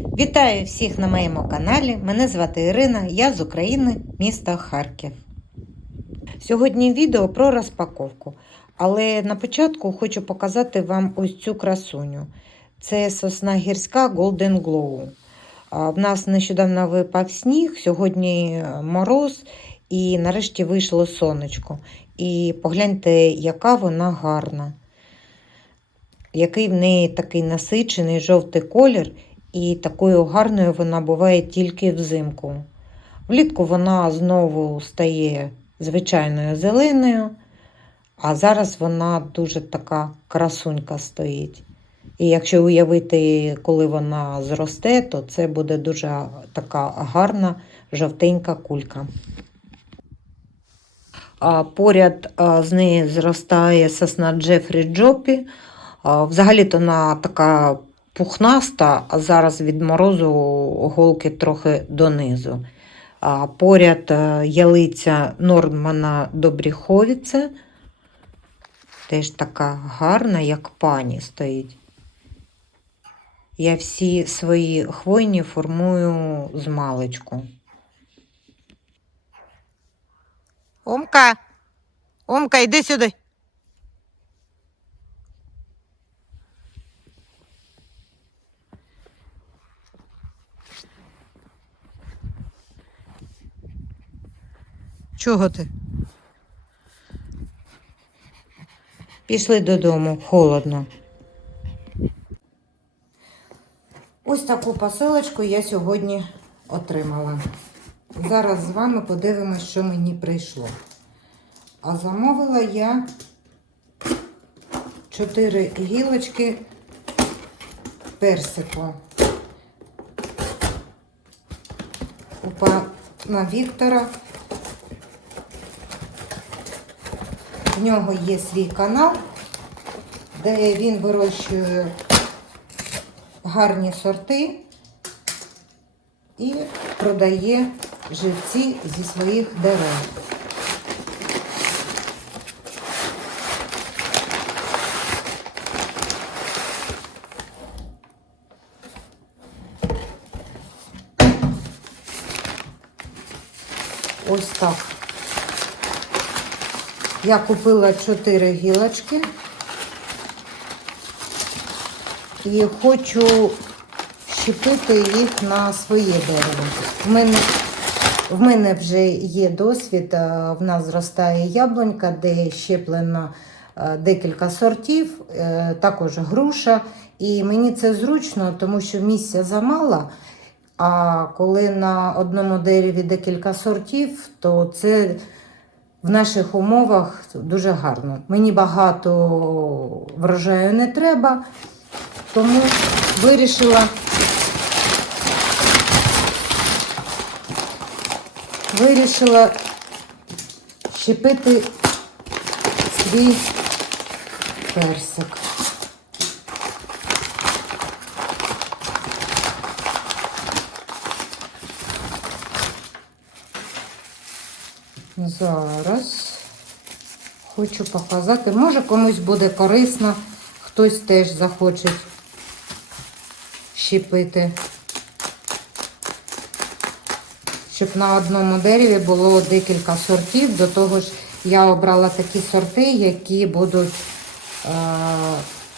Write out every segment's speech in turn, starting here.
Вітаю всіх на моєму каналі. Мене звати Ірина, я з України, місто Харків. Сьогодні відео про розпаковку. Але на початку хочу показати вам ось цю красуню. Це сосна гірська Golden Glow. В нас нещодавно випав сніг, сьогодні мороз, і нарешті вийшло сонечко. І погляньте, яка вона гарна. Який в неї такий насичений жовтий колір, і такою гарною вона буває тільки взимку. Влітку вона знову стає звичайною зеленою, а зараз вона дуже така красунька стоїть. І якщо уявити, коли вона зросте, то це буде дуже така гарна жовтенька кулька. А поряд з нею зростає сосна Джефрі Джопі. Взагалі-то вона така пухнаста, а зараз від морозу голки трохи донизу. А поряд е, ялиця Нормана Добріховіце. Теж така гарна, як пані стоїть. Я всі свої хвойні формую з маличку. Омка, Омка, йди сюди. Чого ти? Пішли додому, холодно. Ось таку посилочку я сьогодні отримала. Зараз з вами подивимось, що мені прийшло. А замовила я 4 гілочки персику. У пана Віктора. В нього є свій канал, де він вирощує гарні сорти і продає живці зі своїх дерев. Ось так. Я купила 4 гілочки і хочу щепити їх на своє дерево. В мене, в мене вже є досвід, в нас зростає яблунька, де щеплено декілька сортів, е, також груша. І мені це зручно, тому що місця замало. А коли на одному дереві декілька сортів, то це в наших умовах дуже гарно. Мені багато врожаю не треба, тому вирішила вирішила щепити свій персик. Зараз хочу показати. Може комусь буде корисно, хтось теж захоче щепити. Щоб на одному дереві було декілька сортів. До того ж, я обрала такі сорти, які будуть е,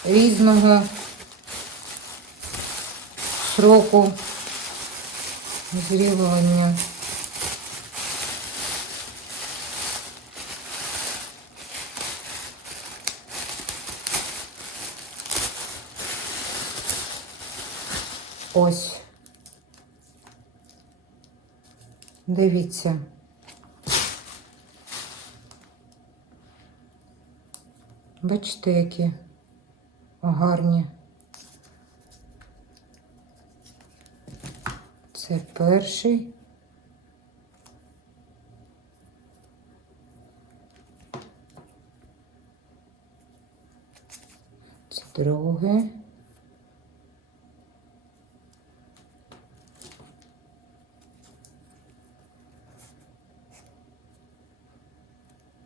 різного сроку зрівування. Ось. Дивіться. Бачите, які гарні. Це перший. Це другий.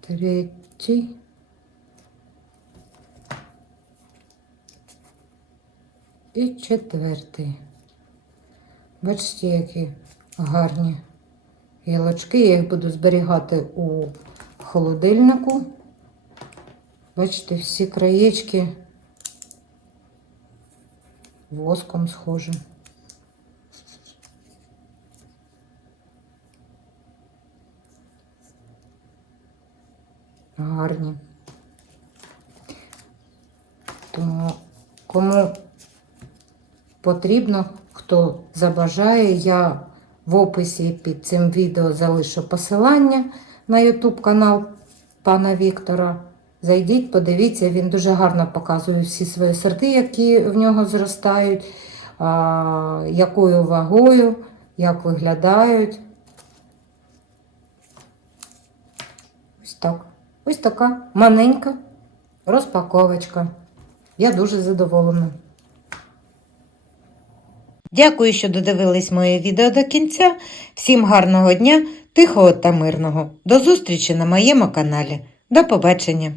Третій. І четвертий. Бачите, які гарні гілочки. Я їх буду зберігати у холодильнику. Бачите, всі краєчки воском схожі. Гарні. Тому кому потрібно, хто забажає, я в описі під цим відео залишу посилання на YouTube канал пана Віктора. Зайдіть, подивіться, він дуже гарно показує всі свої сорти, які в нього зростають, якою вагою, як виглядають. Ось так. Ось така маленька розпаковочка. Я дуже задоволена. Дякую, що додивились моє відео до кінця. Всім гарного дня, тихого та мирного. До зустрічі на моєму каналі. До побачення!